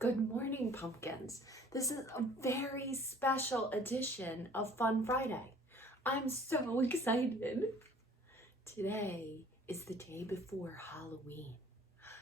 Good morning, pumpkins. This is a very special edition of Fun Friday. I'm so excited. Today is the day before Halloween.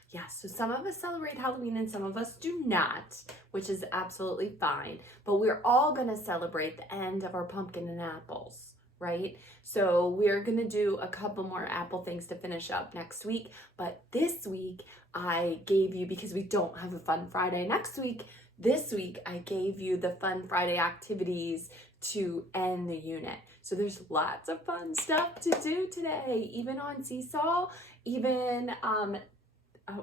Yes, so some of us celebrate Halloween and some of us do not, which is absolutely fine. But we're all going to celebrate the end of our pumpkin and apples, right? So we're going to do a couple more apple things to finish up next week. But this week, I gave you, because we don't have a Fun Friday next week, this week I gave you the Fun Friday activities to end the unit. So there's lots of fun stuff to do today, even on Seesaw, even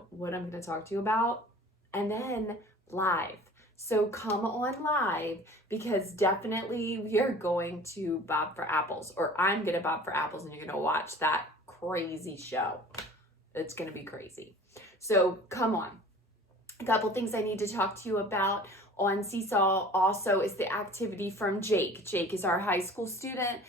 what I'm going to talk to you about, and then live. So come on live, because definitely we are going to bob for apples, or I'm going to bob for apples, and you're going to watch that crazy show. It's going to be crazy. So come on. A couple things I need to talk to you about on Seesaw also is the activity from Jake. Jake is our high school student.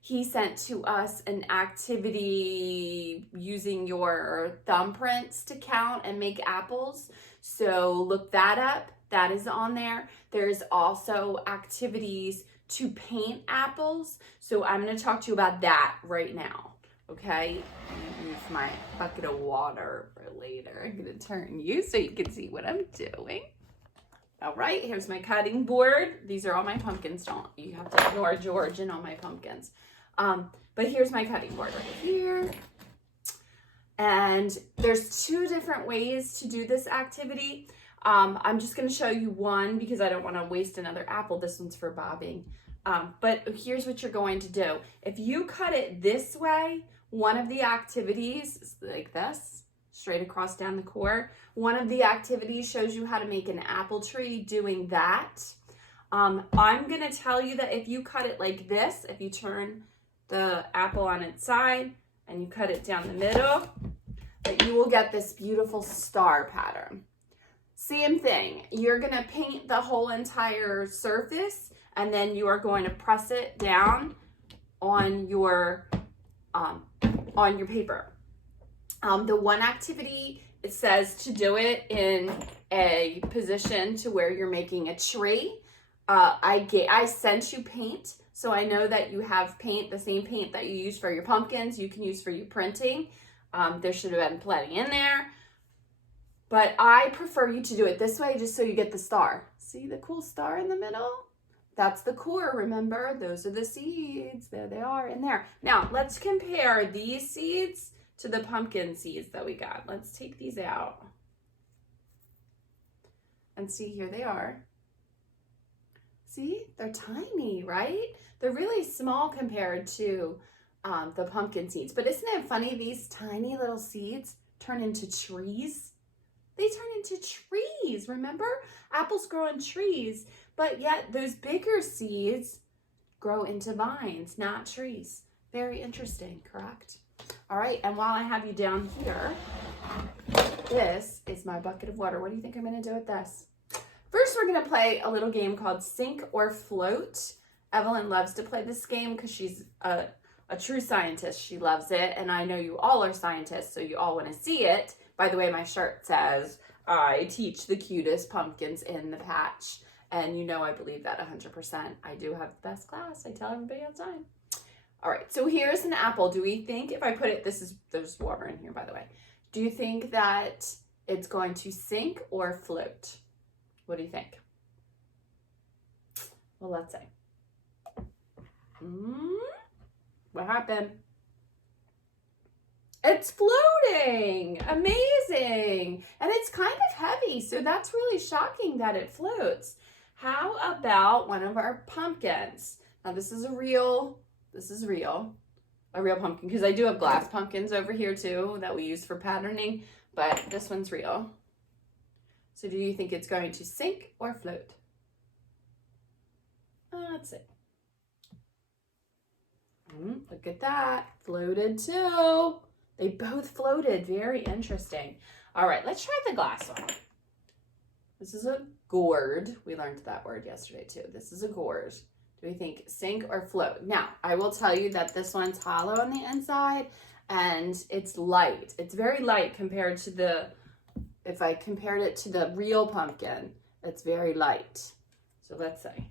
He sent to us an activity using your thumbprints to count and make apples. So look that up. That is on there. There's also activities to paint apples. So I'm going to talk to you about that right now. Okay, I'm gonna use my bucket of water for later. I'm gonna turn you so you can see what I'm doing. All right, here's my cutting board. These are all my pumpkins. You have to ignore George and all my pumpkins. But here's my cutting board right here. And there's two different ways to do this activity. I'm just gonna show you one because I don't wanna waste another apple. This one's for bobbing. But here's what you're going to do. If you cut it this way, one of the activities is like this, straight across down the core. One of the activities shows you how to make an apple tree doing that. I'm going to tell you that if you cut it like this, if you turn the apple on its side and you cut it down the middle, that you will get this beautiful star pattern. Same thing, you're going to paint the whole entire surface, and then you are going to press it down on your paper. The one activity, it says to do it in a position to where you're making a tree. I sent you paint, so I know that you have paint, the same paint that you use for your pumpkins, you can use for your printing. There should have been plenty in there. But I prefer you to do it this way just so you get the star. See the cool star in the middle? That's the core, remember? Those are the seeds. There they are in there. Now, let's compare these seeds to the pumpkin seeds that we got. Let's take these out. And see, here they are. See, they're tiny, right? They're really small compared to the pumpkin seeds. But isn't it funny, these tiny little seeds turn into trees? They turn into trees, remember? Apples grow on trees, but yet those bigger seeds grow into vines, not trees. Very interesting, correct? All right, and while I have you down here, this is my bucket of water. What do you think I'm gonna do with this? First, we're gonna play a little game called Sink or Float. Evelyn loves to play this game because she's a true scientist. She loves it, and I know you all are scientists, so you all wanna see it. By the way, my shirt says, I teach the cutest pumpkins in the patch. And you know I believe that 100%. I do have the best class. I tell everybody all the time. All right, so here's an apple. Do we think if I put it, there's water in here, by the way. Do you think that it's going to sink or float? What do you think? Well, let's see. What happened? It's floating. Amazing. And it's kind of heavy, so that's really shocking that it floats. How about one of our pumpkins? Now this is real pumpkin, because I do have glass pumpkins over here too that we use for patterning, but this one's real. So do you think it's going to sink or float? Let's see. Look at that, floated too. They both floated, very interesting. All right, let's try the glass one. This is a gourd. We learned that word yesterday too. This is a gourd. Do we think sink or float? Now, I will tell you that this one's hollow on the inside and it's light. It's very light compared to the if I compared it to the real pumpkin, it's very light. So let's see.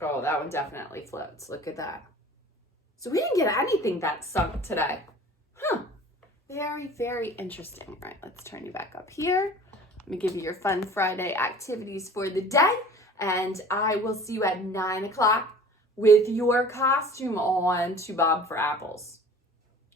Oh, that one definitely floats. Look at that. So we didn't get anything that sunk today. Huh. Very, very interesting. All right, let's turn you back up here. Let me give you your Fun Friday activities for the day. And I will see you at 9 o'clock with your costume on to Bob for Apples.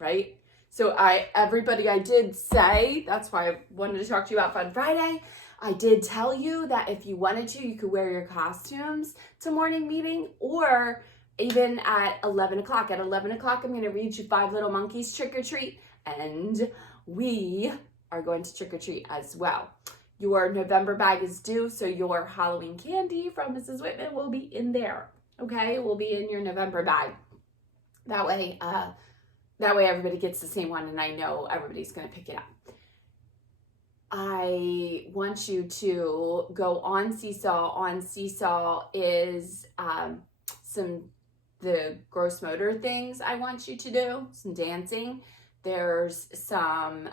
Right? So everybody I did say, that's why I wanted to talk to you about Fun Friday. I did tell you that if you wanted to, you could wear your costumes to morning meeting, or even at 11 o'clock. At 11 o'clock, I'm going to read you 5 Little Monkeys Trick or Treat, and we are going to trick or treat as well. Your November bag is due, so your Halloween candy from Mrs. Whitman will be in there. Okay, it will be in your November bag. That way everybody gets the same one, and I know everybody's going to pick it up. I want you to go on Seesaw. On Seesaw is the gross motor things I want you to do, some dancing. There's some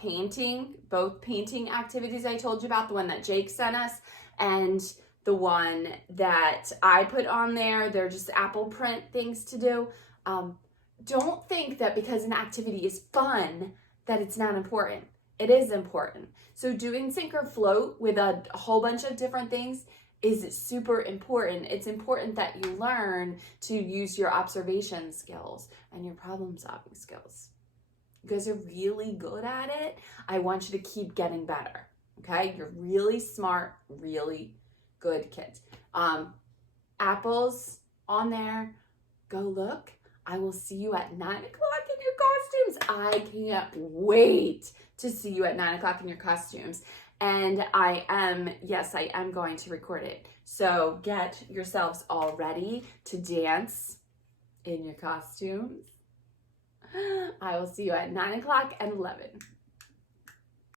painting, both painting activities I told you about, the one that Jake sent us, and the one that I put on there. They're just apple print things to do. Don't think that because an activity is fun that it's not important. It is important. So doing sink or float with a whole bunch of different things is super important. It's important that you learn to use your observation skills and your problem solving skills. You guys are really good at it. I want you to keep getting better. Okay? You're really smart, really good kids. Apples on there. Go look. I will see you at 9 o'clock in your costumes. I can't wait to see you at 9 o'clock in your costumes. And I am going to record it. So get yourselves all ready to dance in your costumes. I will see you at 9 o'clock and 11.